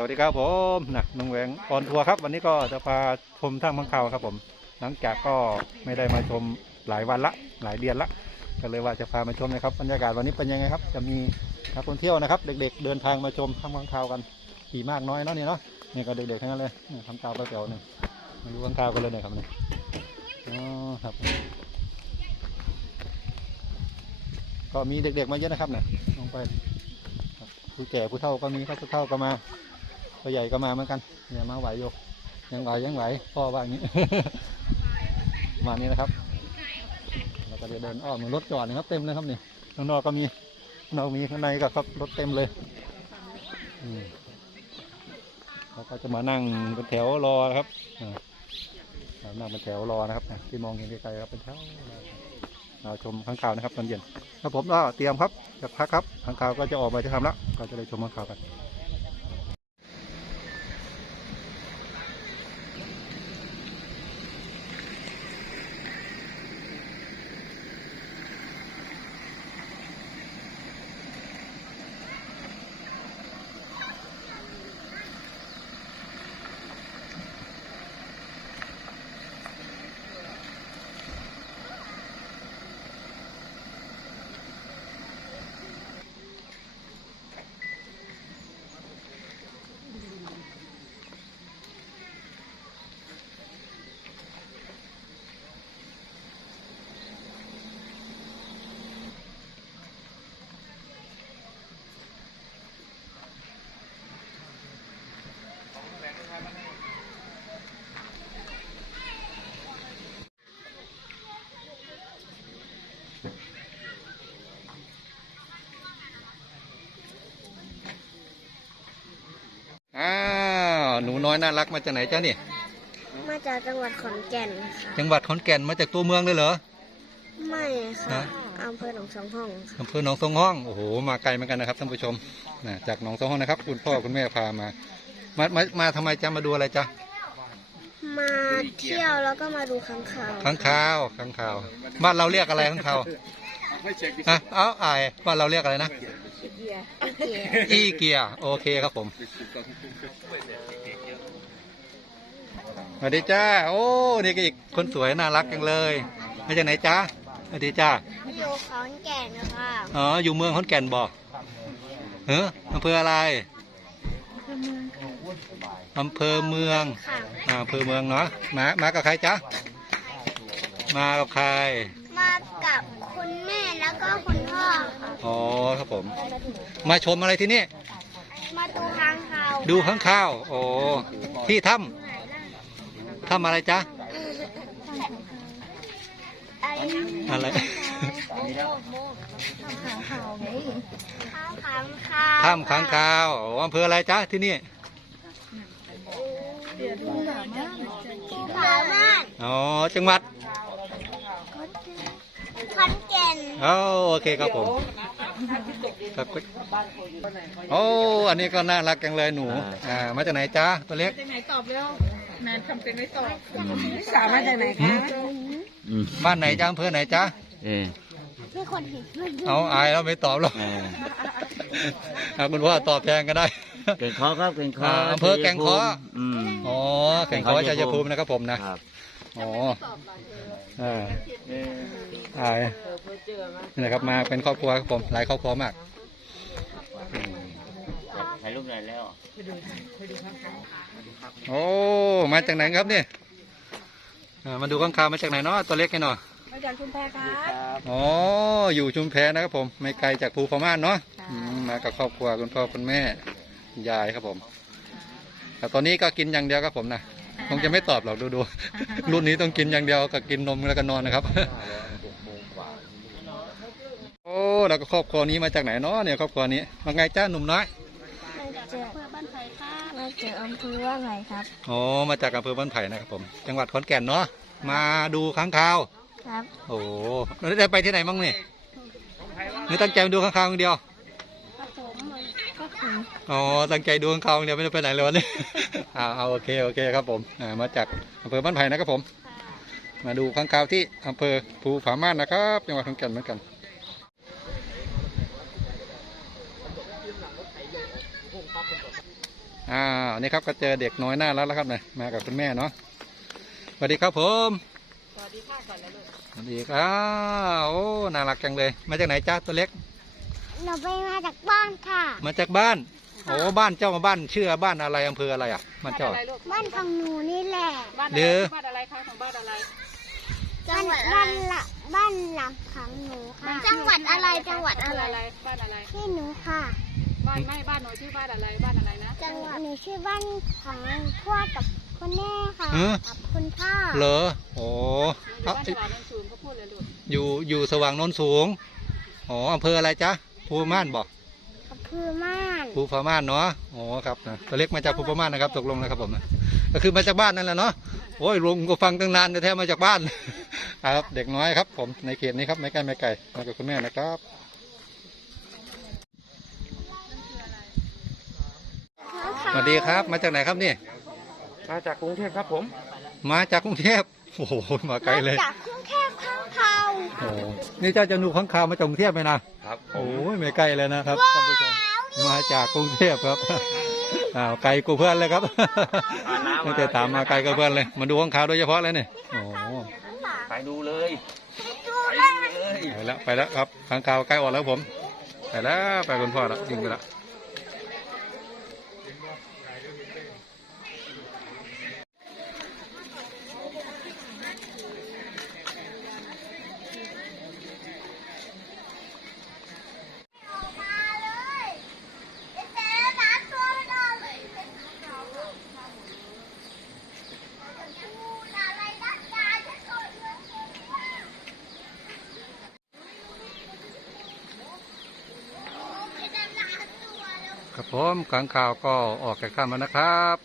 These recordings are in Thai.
สวัสดีครับผมนะนุ่งแหวงออนทัวร์ครับ วันนี้ก็จะพาชมถ้ำพังคาวครับผม หลังจากก็ไม่ได้มาชมหลายวันละ หลายเดือนละก็เลยว่าจะพามาชมนะครับบรรยากาศวันนี้เป็นยังไงครับ จะมีนักท่องเที่ยวนะครับ เด็ก ๆ เดินทางมาชมถ้ำพังคาวกันขี่มากน้อยเนาะนี่เนาะนี่ก็เด็กๆทั้งนั้นเลยทำตาวไปเปียวหนึ่งมาดูพังคาวกันเลยนะครับนี่อ๋อครับ ก็มีเด็กๆมาเยอะนะครับเนี่ยลงไปผู้แก่ผู้เฒ่าก็มีครับผู้เฒ่าก็มา ผู้ใหญ่ก็มาเหมือนกันเนี่ยมาไหวอยู่ยังไหวยังไหวพ่อว่าอย่างนี้ มานี้นะครับแล้วก็จะเดินอ้อมรถจอดนะครับ เต็มเลยครับนี่ข้างนอกก็มีข้างนอกมีข้างในก็ครับรถเต็มเลยแล้วก็จะมานั่งเป็นแถวรอครับนั่งเป็นแถวรอนะครับที่มองเห็นไกลๆครับเป็นแถวเราชมข้างข่าวนะครับตอนเย็นครับผมก็เตรียมครับจะพักครับทางข่าวก็จะออกมาจะทำแล้วก็จะได้ชมทางข่าวกันอ้าวห นูน้อยน่ารักมาจากไหนจ้านี่มาจากจังหวัดขอนแก่นค่ะจังหวัดขอนแก่นมาจากตัวเมืองเลยเหรอไม่ค่ะฮะอำเภอหนองสองห้องค่ะอำเภอหนองสองห้องโอ้โหมาไกลเหมือนกันนะครับท่านผู้ชมนะจากหนองสองห้องนะครับ คุณพ่อคุณแม่พามา มามามาทำไมจ้ามาดูอะไรจ้ามาเที่ยวแล้วก็มาดูค้างคาวข้างข่าวข้างข่าวบ้านเราเรียกอะไรข้างข่าวฮะเอ้าอายบ้านเราเรียกอะไรนะอีเกียอีเกียโอเคครับผม สวัสดีจ้า โอ้ นี่ก็อีกคนสวยน่ารักจังเลยมาจากไหนจ้าสวัสดีจ้าอยู่ขอนแก่นค่ะอ๋อ อยู่เมืองขอนแก่นบอกเฮ้ออำเภออะไรอำเภอเมืองค่ะอ่าอำเภอเมืองเนาะ มา มากับใครจ๊ะมากับใคร มากับคุณแม่แล้วก็คุณพ่อค่ะอ๋อครับผม มาชมอะไรที่นี่ มาดูค้างคาว ดูข้างข้าว โอ้ ที่ถ้ำ ถ้ำอะไรจ๊ะ อะไรนะอะไรค้างคาวไงข้าวค้างคาวถ้ำค้างคาวโอ้อำเภออะไรจ๊ะที่นี่สามารถอ๋อ จังหวัดขอนแก่นอ๋อโอเคครับผมครับโอ้ อันนี้ก็น่ารักจังเลยหนู อ่า มาจากไหนจ๊ะตัวเล็กจากไหนตอบเร็ว แมนทำเป็นไม่ตอบสาวมาจากไหนคะบ้านไหนจ๊ะอำเภอไหนจ๊ะเออที่คนเห็นด้วยเอาอายแล้วไม่ตอบหรอกเอออ่าคุณพ่อตอบแทนก็ได้ เก่งคอครับเก่งคออ่าอำเภอแก่งคออืมอ๋อแข่งขอชัยภูมินะครับผมนะครับ อ๋ออ่าอายนี่นะครับมาเป็นครอบครัวครับผมหลายครอบครัวมาก ถ่ายรูปหน่อยแล้ว โอ้ มาจากไหนครับเนี่ยอ่ามาดูข้างคาวมาจากไหนเนาะตัวเล็กแค่หน่อยมาจากคุณแพรครับอ๋อ อยู่ชุมแพนะครับผม ไม่ไกลจากภูพม่านเนาะอืมมากับครอบครัวคุณพ่อคุณแม่ ยายครับผมแต่ตอนนี้ก็กินอย่างเดียวครับผมนะคงจะไม่ตอบหรอกดูดูรุ่นนี้ต้องกินอย่างเดียวกับกินนมแล้วก็นอนนะครับ โอ้ แล้วก็ครอบครัวนี้มาจากไหนเนาะเนี่ยครอบครัวนี้มาไงจ้าหนุ่มน้อย จากอำเภอว่าไงครับ อ๋อ มาจากอำเภอบ้านไผ่นะครับผม จังหวัดขอนแก่นเนาะ มาดูค้างคาว ครับ โอ้โหแล้วได้ไปที่ไหนบ้างนี่หรือตั้งใจมาดูข้างคาวอย่างเดียวผสมก็ถึงอ๋อ ตั้งใจดูข้างคาวอย่างเดียวไม่ได้ไปไหนเลยวันนี้ อ่าเอาโอเคโอเคครับผม อ่า มาจากอำเภอบ้านไผ่นะครับผม มาดูข้างคาวที่อำเภอภูผาม่านนะครับ จังหวัดขอนแก่นเหมือนกัน อ้าวนี่ครับก็เจอเด็กน้อยน่ารักแล้วครับเนี่ยมากับคุณแม่เนาะสวัสดีครับผมสวัสดีค่ะก่อนแล้วลูกสวัสดีครับโอ้น่ารักจังเลย มาจากไหนจ้าตัวเล็กหนูไปมาจากบ้านค่ะ มาจากบ้านโอ้บ้านเจ้ามาบ้านชื่อบ้านอะไรอำเภออะไรอะบ้านเจ้าอะไรลูกบ้านของหนูนี่แหละบ้านอะเดี๋ไรยวบ้านอะไรคะของบ้านอะไรจังหวัดบ้านละบ้านหลังของหนูค่ะจังหวัดอะไรจังหวัดอะไรอะไรบ้านอะไรที่หนูค่ะ บ้านไม่บ้านหนูชื่อบ้านอะไรบ้านอะไรนะจังหวัดหนูชื่อบ้านของพ่อกับคุณแม่ค่ะฮะ กับคุณพ่อเหรอโอ้อยู่เอ้าบ้านตลาดนนสูงก็พูดเลยลูกอยู่อยู่สว่างโนนสูงอ๋ออำเภออะไรจ๊ะภูม่านบอกกับคือม่านภูพม่านเนาะอ๋อครับนะตัวเล็กมาจากภูพม่านนะครับตกลงนะครับผมนะก็คือมาจากบ้านนั่นแหละเนาะโอ้ยลุงก็ฟังตั้งนานแต่แท้มาจากบ้าน ครับ เด็กน้อยครับ ผมในเขตนี้ครับไม่ไกลไม่ไกลมากับคุณแม่นะครับ สวัสดีครับ มาจากไหนครับนี่ มาจากกรุงเทพครับผม มาจากกรุงเทพโอ้โหมาไกลเลยจากกรุงเทพข้างเขาโอ้โหนี่เจ้าจะนูข้างคาวมาจากกรุงเทพไหมนะครับผโอ้มยไม่ไกลเลยนะครับท่านผู้ชมมาจากกรุงเทพครับอ้าวไกลกูเพื่อนเลยครับตั้งแต่ตามมาไกลกูเพื่อนเลยมาดูข้างคาวโดยเฉพาะเลยเนี่ยโอ้โหไปดูเลยไปดูเลยไปแล้วไปแล้วครับข้างคาวใกล้ออกแล้วผมไปแล้วไปคุณพ่อแล้วยิงไปแล้ว ครับผมข้างคาวก็ออกจากถ้ำแล้วนะครับ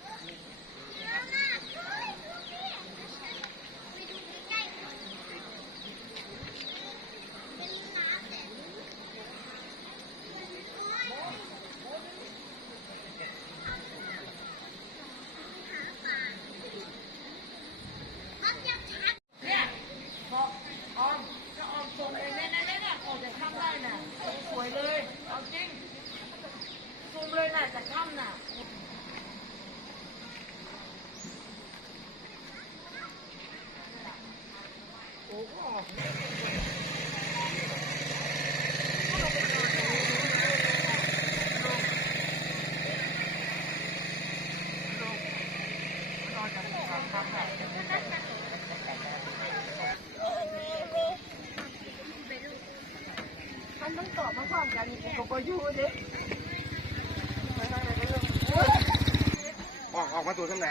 ออกออกมาตัวทั้งไหน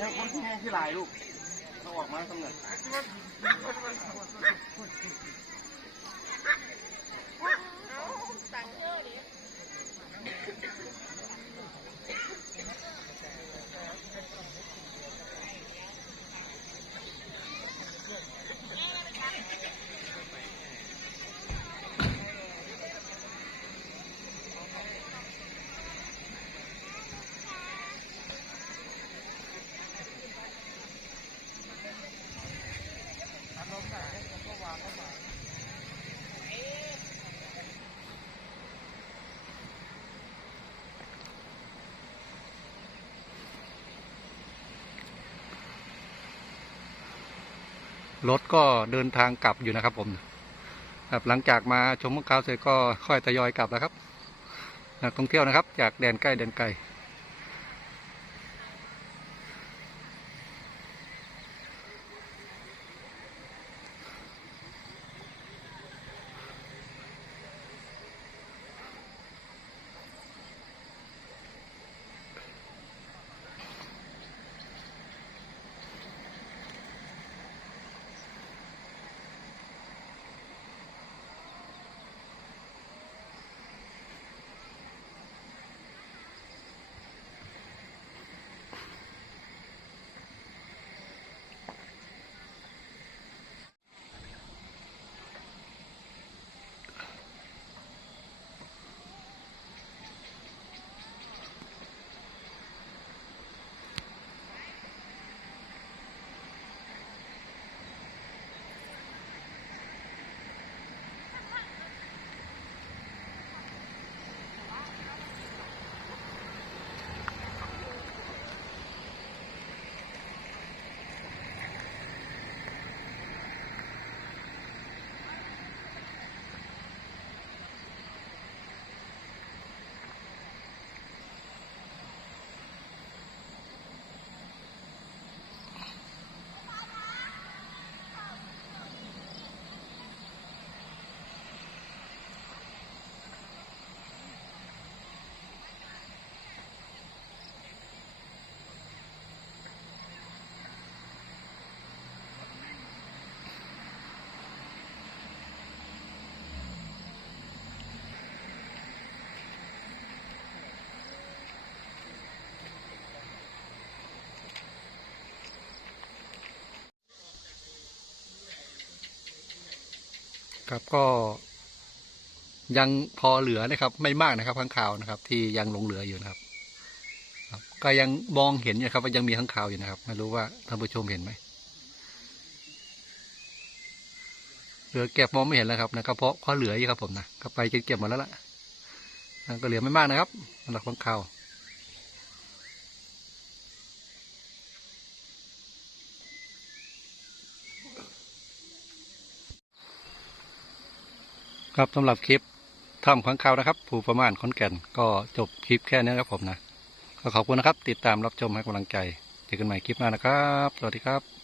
ยังคนที่แห้งที่ลายลูกต้องออกมาตำแหน่ง รถก็เดินทางกลับอยู่นะครับ ผมครับหลังจากมาชมข้างคาวเสร็จก็ค่อยทยอยกลับแล้วครับนักท่องเที่ยวนะครับ จากแดนใกล้แดนไกล ครับก็ยังพอเหลือนะครับ ไม่มากนะครับข้างข่าวนะครับ ที่ยังหลงเหลืออยู่นะครับ ครับ ก็ยังมองเห็นอยู่ครับ ว่ายังมีข้างข่าวอยู่นะครับ ไม่รู้ว่าท่านผู้ชมเห็นไหมเหลือเก็บมองไม่เห็นแล้วครับนะก็เพราะเพราเหลืออยู่ครับผมนะก็ไปเก็บหมดแล้วล่ะนะก็เหลือไม่มากนะครับสำหรับข้างข่าว ครับสำหรับคลิปถ้ำขังข่าวนะครับ ภูประมาณขอนแก่นก็จบคลิปแค่นี้ครับผมนะก็ขอบคุณนะครับ ติดตามรับชมให้กำลังใจ เจอกันใหม่คลิปหน้านะครับ สวัสดีครับ